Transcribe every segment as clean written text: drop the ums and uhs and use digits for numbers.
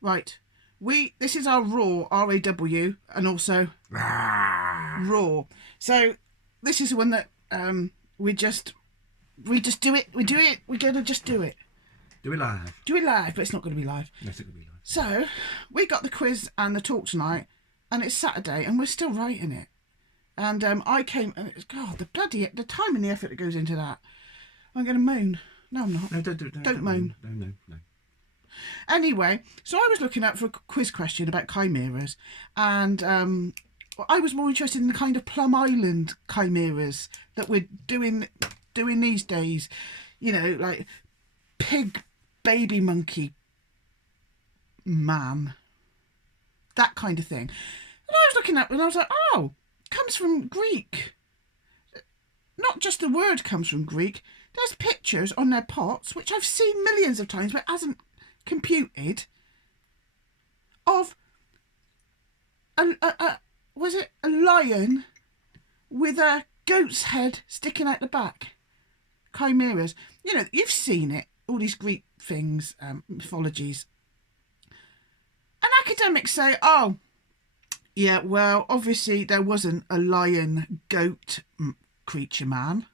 Right. This is our Roarrrr, R-A-W, and also Roarrrr. So this is the one that we just do it. We're gonna just do it. Do it live. Do it live, but it's not going to be live. No, it's not going to be live. So we got the quiz and the talk tonight, and it's Saturday, and we're still writing it. And I came, and it's God, the time and the effort that goes into that. I'm going to moan. No, I'm not. No, don't moan. No. Anyway, so I was looking up for a quiz question about chimeras, and I was more interested in the kind of Plum Island chimeras that we're doing these days. You know, like pig, baby monkey, man, that kind of thing. And I was looking up, and I was like, oh, comes from Greek. Not just the word comes from Greek. There's pictures on their pots, which I've seen millions of times, but hasn't computed, of was it a lion with a goat's head sticking out the back? Chimeras. You know, you've seen it, all these Greek things, mythologies. And academics say, oh, yeah, well, obviously there wasn't a lion goat creature man.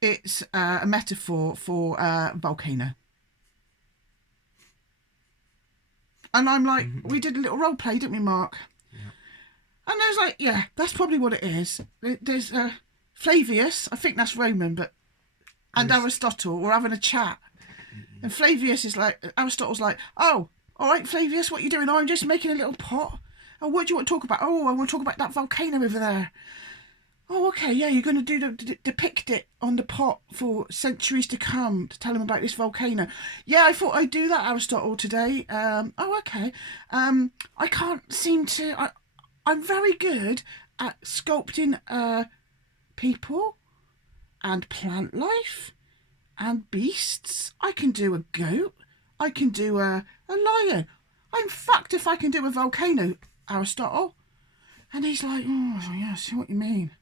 It's a metaphor for a volcano. And I'm like, we did a little role play, didn't we, Mark? Yeah. And I was like, yeah, that's probably what it is. There's Flavius, I think that's Roman, but and Aristotle were having a chat. And Flavius is like, Aristotle's like, oh, all right, Flavius, what are you doing? Oh, I'm just making a little pot. Oh, what do you want to talk about? Oh, I want to talk about that volcano over there. Oh, okay, yeah, you're going to depict it on the pot for centuries to come to tell them about this volcano. Yeah, I thought I'd do that, Aristotle, today. Oh, okay. I can't seem to... I'm very good at sculpting people and plant life and beasts. I can do a goat. I can do a lion. I'm fucked if I can do a volcano, Aristotle. And he's like, oh, yeah, I see what you mean.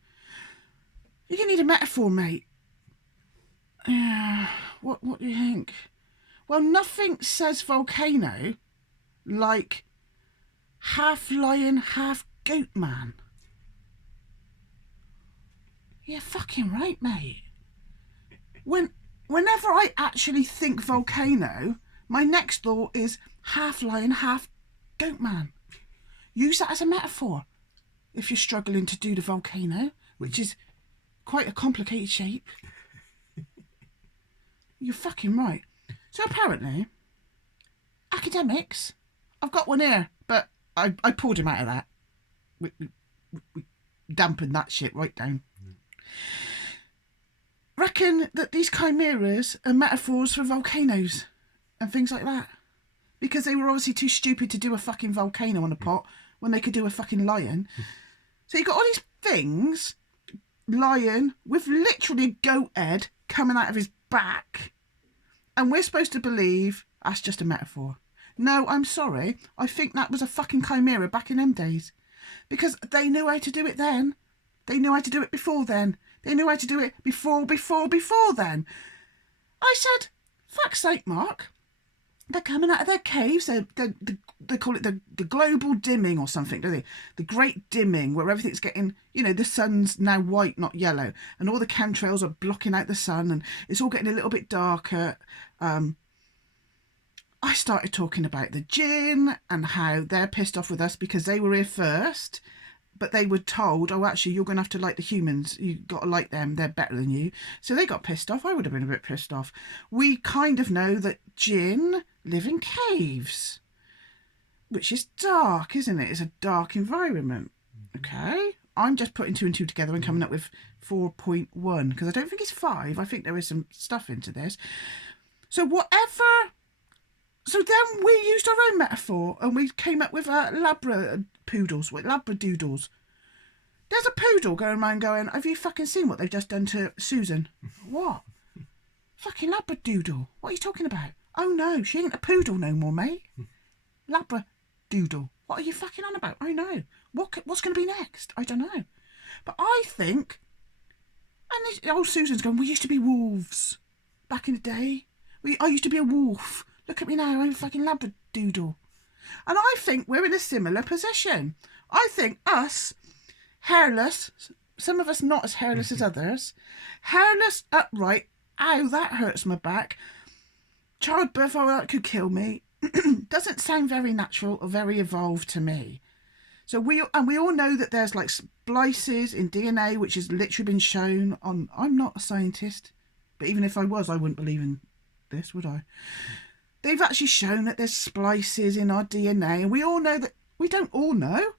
You need a metaphor, mate. Yeah, what do you think? Well, nothing says volcano like half lion, half goat man. You're fucking right, mate. Whenever I actually think volcano, my next thought is half lion, half goat man. Use that as a metaphor if you're struggling to do the volcano, which is quite a complicated shape. You're fucking right. So apparently, academics, I've got one here, but I pulled him out of that. We dampened that shit right down. Reckon that these chimeras are metaphors for volcanoes and things like that. Because they were obviously too stupid to do a fucking volcano on a pot when they could do a fucking lion. So you've got all these things, lion with literally a goat head coming out of his back, and we're supposed to believe that's just a metaphor. No, I'm sorry. I think that was a fucking chimera back in them days. Because they knew how to do it then. They knew how to do it before then. They knew how to do it before then. I said, fuck's sake, Mark. They're coming out of their caves. They call it the global dimming or something, don't they? The great dimming, where everything's getting, you know, the sun's now white, not yellow. And all the chemtrails are blocking out the sun, and it's all getting a little bit darker. I started talking about the jinn and how they're pissed off with us because they were here first. But they were told, oh, actually, you're going to have to like the humans. You've got to like them. They're better than you. So they got pissed off. I would have been a bit pissed off. We kind of know that jinn live in caves, which is dark, isn't it? It's a dark environment. Okay. I'm just putting 2 and 2 together and coming up with 4.1 because I don't think it's 5. I think there is some stuff into this. So whatever... So then we used our own metaphor and we came up with labradoodles. There's a poodle going around going, have you fucking seen what they've just done to Susan? What? Fucking labradoodle. What are you talking about? Oh no, she ain't a poodle no more, mate. Labradoodle. What are you fucking on about? I know. What's going to be next? I don't know. But I think, and old Susan's going, we used to be wolves back in the day. I used to be a wolf. Look at me now, I'm a fucking labradoodle. And I think we're in a similar position. I think us, hairless, some of us not as hairless as others, hairless, upright, ow, that hurts my back. Childbirth, oh, that could kill me. Doesn't sound very natural or very evolved to me. So we all know that there's like splices in DNA, which has literally been shown on. I'm not a scientist, but even if I was, I wouldn't believe in this, would I? They've actually shown that there's splices in our DNA, and we all know that. We don't all know,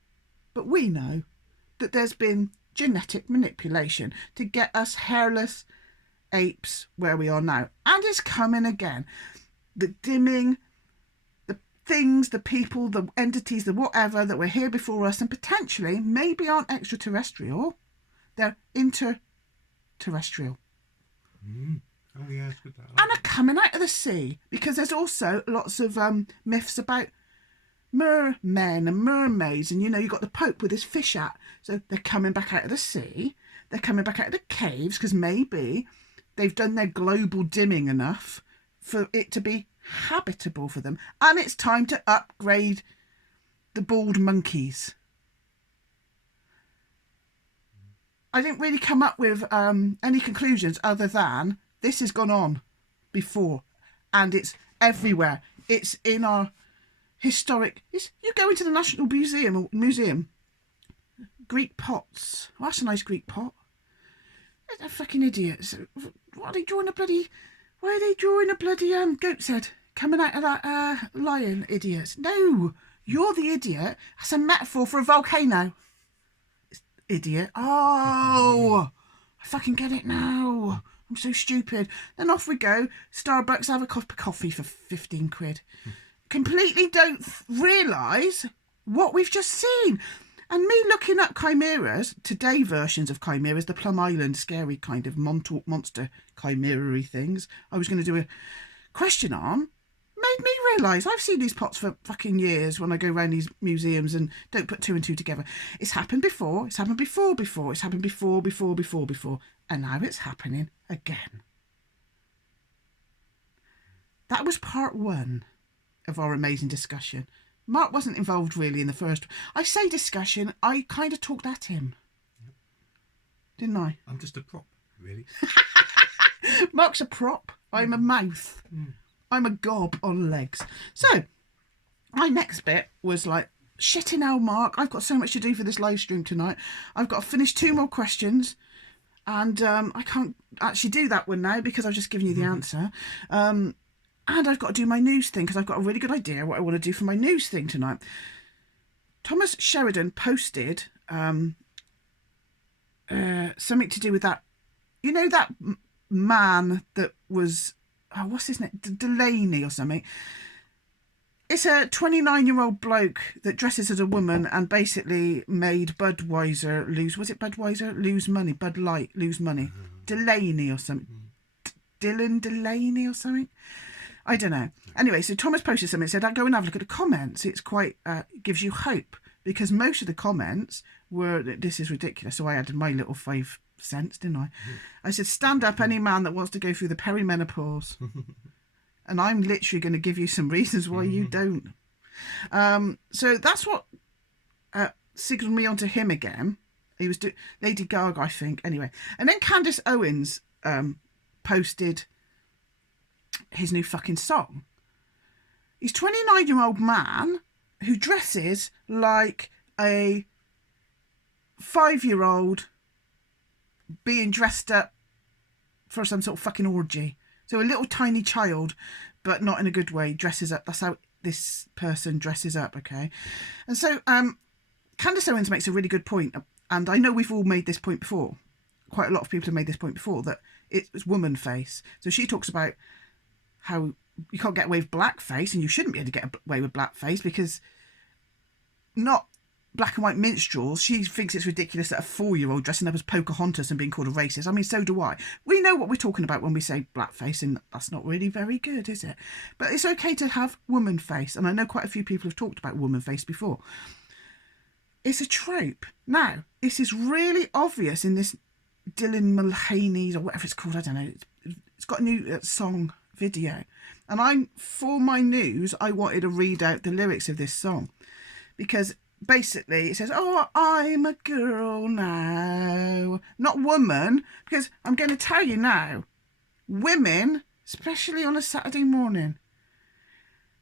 but we know that there's been genetic manipulation to get us hairless apes where we are now, and it's coming again. The dimming, the things, the people, the entities, the whatever that were here before us and potentially maybe aren't extraterrestrial, they're interterrestrial. Oh yeah, it's good that. And are coming out of the sea, because there's also lots of myths about mermen and mermaids, and you've got the Pope with his fish hat, so they're coming back out of the sea, they're coming back out of the caves, because maybe they've done their global dimming enough for it to be habitable for them, and it's time to upgrade the bald monkeys. I didn't really come up with any conclusions other than this has gone on before, and it's everywhere. It's in our historic. You go into the National Museum, Greek pots. Oh, that's a nice Greek pot. They're fucking idiots. What are they drawing a bloody? Why are they drawing a bloody goat's head coming out of that lion? Idiots. No, you're the idiot. That's a metaphor for a volcano. Idiot. Oh, I fucking get it now. I'm so stupid. Then off we go. Starbucks, have a cup of coffee for 15 quid. Completely don't realise what we've just seen. And me looking up chimeras, today versions of chimeras, the Plum Island scary kind of monster chimera-y things I was going to do a question on, made me realise I've seen these pots for fucking years when I go around these museums and don't put two and two together. It's happened before, it's happened before, it's happened before, and now it's happening again. That was part one of our amazing discussion. Mark wasn't involved really in the first. I say discussion, I kind of talked at him. Yep. Didn't I? I'm just a prop, really. Mark's a prop. I'm a mouth. I'm a gob on legs. So, my next bit was like, shitting hell, Mark, I've got so much to do for this live stream tonight. I've got to finish 2 more questions. And I can't actually do that one now because I've just given you the answer. And I've got to do my news thing because I've got a really good idea what I want to do for my news thing tonight. Thomas Sheridan posted something to do with that. You know that man that was, what's his name? Delaney or something. It's a 29-year-old bloke that dresses as a woman and basically made Budweiser lose. Was it Budweiser? Lose money. Bud Light lose money. Delaney or something. Dylan Delaney or something. I don't know. Anyway, so Thomas posted something and said, I'll go and have a look at the comments. It's quite, gives you hope because most of the comments were, this is ridiculous. So I added my little 5 cents, didn't I? I said, stand up any man that wants to go through the perimenopause. And I'm literally going to give you some reasons why you don't. So that's what signalled me onto him again. He was Lady Gaga, I think. Anyway. And then Candace Owens posted his new fucking song. He's a 29-year-old man who dresses like a 5-year-old being dressed up for some sort of fucking orgy. So a little tiny child, but not in a good way, dresses up. That's how this person dresses up, okay? And so Candace Owens makes a really good point, and I know we've all made this point before. Quite a lot of people have made this point before, that it's woman face. So she talks about how you can't get away with blackface, and you shouldn't be able to get away with blackface because not black and white minstrels. She thinks it's ridiculous that a 4-year-old dressing up as Pocahontas and being called a racist. I mean, so do I. We know what we're talking about when we say blackface, and that's not really very good, is it? But it's okay to have woman face, and I know quite a few people have talked about woman face before. It's a trope. Now, this is really obvious in this Dylan Mulhaney's, or whatever it's called, I don't know. It's got a new song video. And for my news, I wanted to read out the lyrics of this song. Because basically it says, oh, I'm a girl now. Not woman, because I'm going to tell you now, women, especially on a Saturday morning,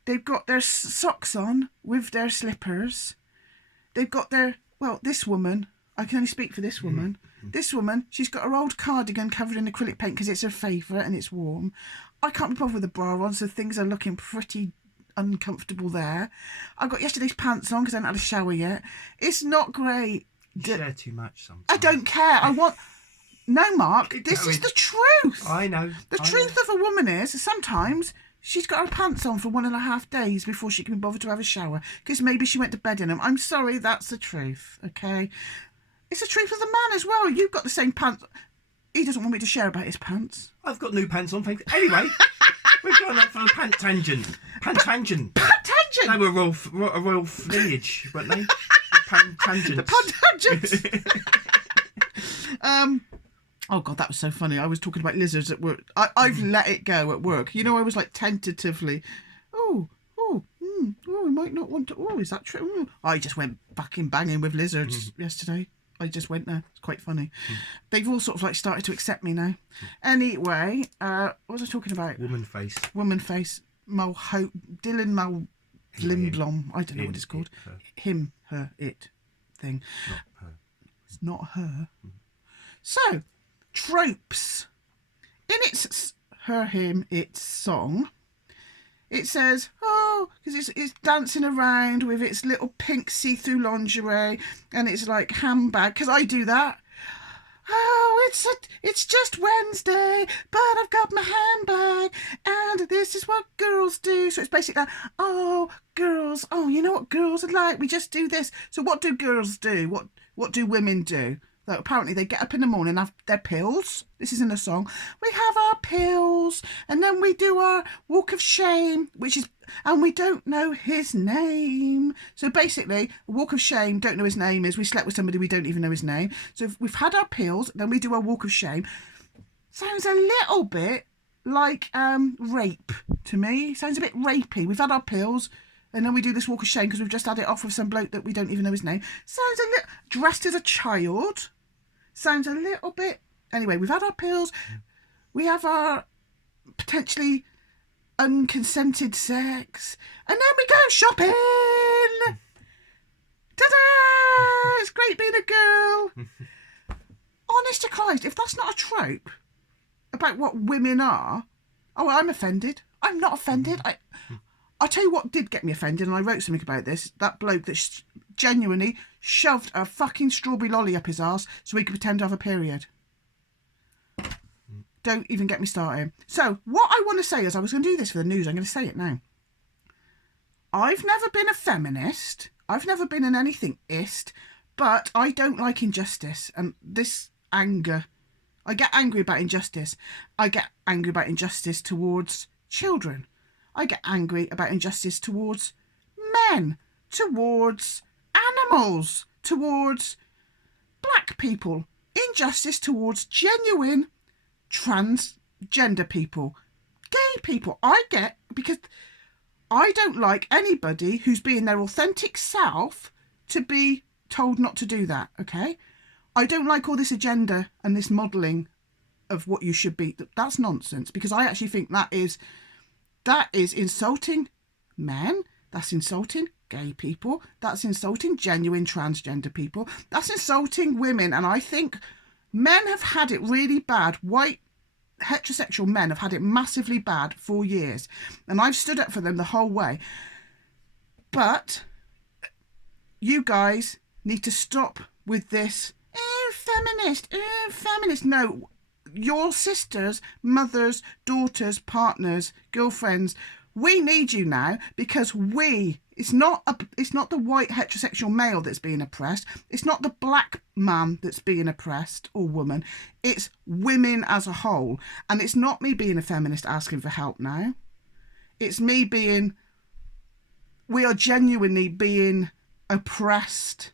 they've got their socks on with their slippers. They've got their, well, this woman, I can only speak for this woman. This woman, she's got her old cardigan covered in acrylic paint because it's her favourite and it's warm. I can't be bothered with a bra on, so things are looking pretty uncomfortable there. I've got yesterday's pants on because I haven't had a shower yet. It's not great. You share too much sometimes. I don't care. No, Mark, this is the truth. I know. The truth of a woman is sometimes she's got her pants on for 1.5 days before she can be bothered to have a shower because maybe she went to bed in them. I'm sorry, that's the truth, okay? It's the truth of the man as well. You've got the same pants. He doesn't want me to share about his pants. I've got new pants on, thanks. Anyway, we're going up for a pant tangent. Pant tangent. Pant tangent? They were a royal lineage, weren't they? Pant tangent. The pant tangent. Oh, God, that was so funny. I was talking about lizards at work. I've let it go at work. You know, I was like tentatively, I might not want to. Oh, is that true? Ooh. I just went fucking banging with lizards yesterday. I just went there. It's quite funny. They've all sort of like started to accept me now. Anyway, what was I talking about? Woman face. Dylan Mulblom. I don't know what it's called. Him, her, it thing. Not her. It's not her. So, tropes. In its her, him, it song, it says, because it's dancing around with its little pink see-through lingerie and it's like handbag, because I do that. Oh, it's just Wednesday, but I've got my handbag and this is what girls do. So it's basically that, girls, you know what girls are like? We just do this. So what do girls do? What do women do? Like, apparently they get up in the morning and have their pills. This is in the song. We have our pills and then we do our walk of shame, and we don't know his name. So basically, a walk of shame, don't know his name, is we slept with somebody we don't even know his name. So if we've had our pills, then we do our walk of shame. Sounds a little bit like rape to me. Sounds a bit rapey. We've had our pills and then we do this walk of shame because we've just had it off with some bloke that we don't even know his name. Sounds a little... Dressed as a child. Sounds a little bit... Anyway, we've had our pills. We have our potentially unconsented sex. And then we go shopping. Ta-da! It's great being a girl. Honest to Christ, if that's not a trope about what women are, I'm offended. I'm not offended. I'll tell you what did get me offended, and I wrote something about this. That bloke that genuinely shoved a fucking strawberry lolly up his arse so he could pretend to have a period. Don't even get me started. So, what I want to say is, I was going to do this for the news, I'm going to say it now. I've never been a feminist. I've never been in anything ist, but I don't like injustice. And this anger, I get angry about injustice. I get angry about injustice towards children. I get angry about injustice towards men, towards animals, towards black people, injustice towards genuine transgender people, gay people. Because I don't like anybody who's being their authentic self to be told not to do that, okay? I don't like all this agenda and this modelling of what you should be. That's nonsense, because I actually think that is insulting men, that's insulting gay people, that's insulting genuine transgender people, that's insulting women. And I think men have had it really bad. White heterosexual men have had it massively bad for years, and I've stood up for them the whole way. But you guys need to stop with this feminist. No, your sisters, mothers, daughters, partners, girlfriends, we need you now, because it's not the white heterosexual male that's being oppressed. It's not the black man that's being oppressed, or woman. It's women as a whole. And it's not me being a feminist asking for help now. It's me we are genuinely being oppressed.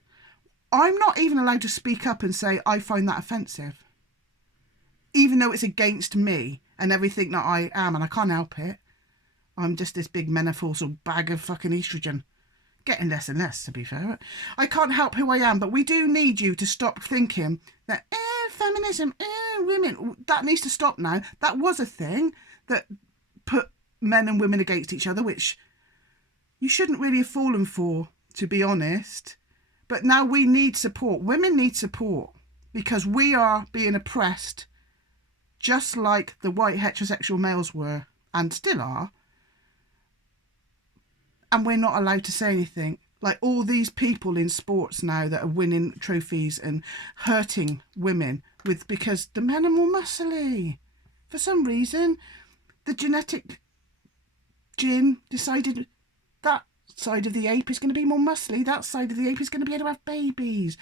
I'm not even allowed to speak up and say, I find that offensive, even though it's against me. and everything that I am, and I can't help it. I'm just this big menopausal bag of fucking estrogen. Getting less and less, to be fair. I can't help who I am, but we do need you to stop thinking that, feminism, women, that needs to stop now. That was a thing that put men and women against each other, which you shouldn't really have fallen for, to be honest. But now we need support. Women need support because we are being oppressed just like the white heterosexual males were and still are. And we're not allowed to say anything. Like all these people in sports now that are winning trophies and hurting women because the men are more muscly. For some reason, the genetic gene decided that side of the ape is going to be more muscly. That side of the ape is going to be able to have babies.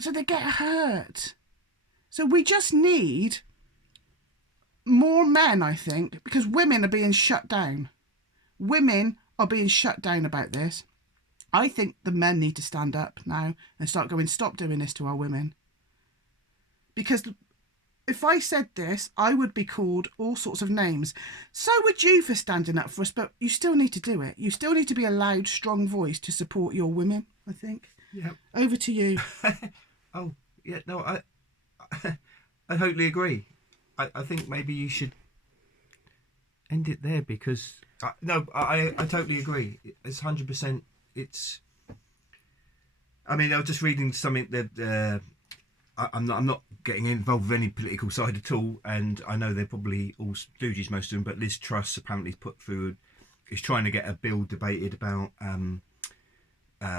So they get hurt. So we just need more men, I think, because women are being shut down. Women are being shut down about this. I think the men need to stand up now and start going, stop doing this to our women. Because if I said this, I would be called all sorts of names. So would you for standing up for us, but you still need to do it. You still need to be a loud, strong voice to support your women, I think. Yeah. Over to you. Oh, yeah, no, I totally agree. I think maybe you should end it there because... I totally agree. It's 100%. It's. I mean, I was just reading something that I'm not getting involved with any political side at all, and I know they're probably all stooges, most of them. But Liz Truss apparently is trying to get a bill debated about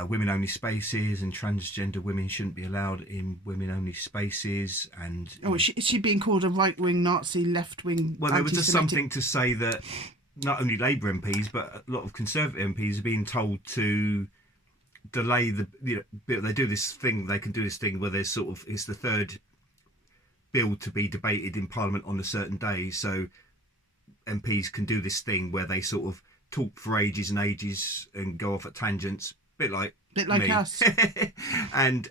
women-only spaces, and transgender women shouldn't be allowed in women-only spaces. And is she being called a right-wing Nazi, left-wing? Well, there was just something to say that. Not only Labour MPs, but a lot of Conservative MPs are being told to delay they do this thing. They can do this thing where there's it's the third bill to be debated in Parliament on a certain day. So MPs can do this thing where they sort of talk for ages and ages and go off at tangents, bit like me. Us. And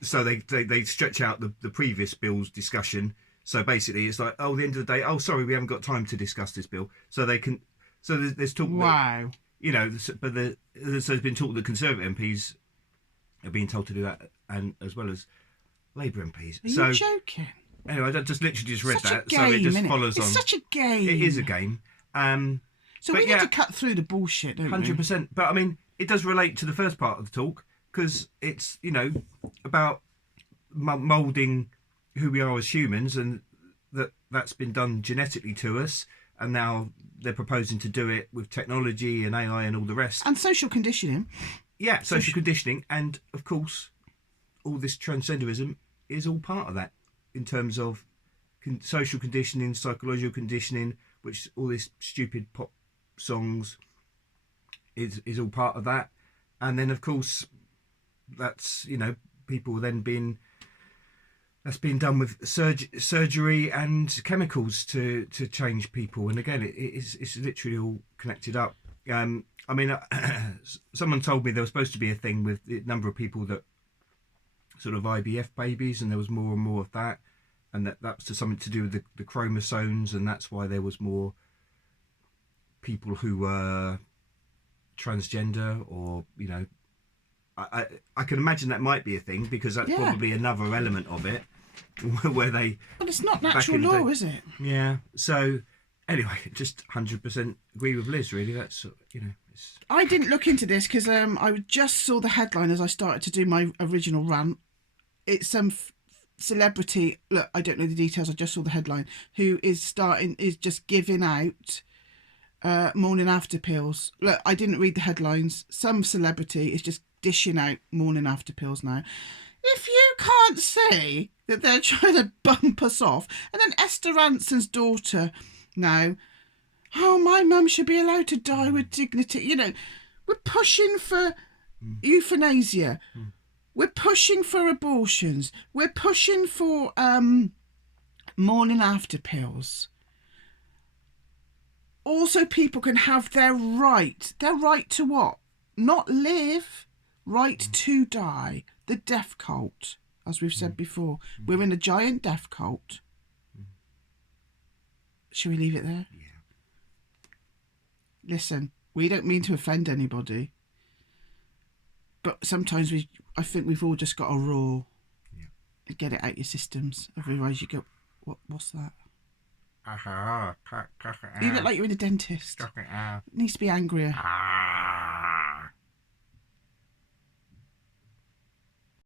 so they stretch out the previous bill's discussion. So basically, it's like, at the end of the day, sorry, we haven't got time to discuss this bill. So they can, so there's talk. Wow. But there's been talk that Conservative MPs are being told to do that, and as well as Labour MPs. Are you joking? Anyway, I just literally just read that, game, so it just innit? follows on. It's such a game. It is a game. So we need to cut through the bullshit, don't we? 100%. But I mean, it does relate to the first part of the talk because it's about moulding who we are as humans, and that's been done genetically to us, and now they're proposing to do it with technology and AI and all the rest. And social conditioning. Yeah, social conditioning, and of course, all this transgenderism is all part of that in terms of social conditioning, psychological conditioning, which all this stupid pop songs is all part of that. And then, of course, that's, people then being... That's been done with surgery and chemicals to change people, and again, it's literally all connected up. I mean, someone told me there was supposed to be a thing with the number of people that sort of IVF babies, and there was more and more of that, and that was something to do with the chromosomes, and that's why there was more people who were transgender, or I can imagine that might be a thing because that's probably another element of it where they. But it's not natural law, is it? Yeah. So anyway, just 100% agree with Liz. Really, that's It's... I didn't look into this because I just saw the headline as I started to do my original rant. It's some celebrity. Look, I don't know the details. I just saw the headline. Who is just giving out morning after pills. Look, I didn't read the headlines. Some celebrity is just dishing out morning after pills now. If you can't see that they're trying to bump us off, and then Esther Ranson's daughter now, my mum should be allowed to die with dignity. We're pushing for euthanasia. We're pushing for abortions. We're pushing for morning after pills. Also, people can have their right. Their right to what? Not live. Right to die. The death cult, as we've said before. We're in a giant death cult. Should we leave it there? Yeah. Listen, we don't mean to offend anybody, but sometimes I think we've all just got to roar and get it out your systems. Otherwise, you go, what's that? You look like you're in a dentist. It needs to be angrier.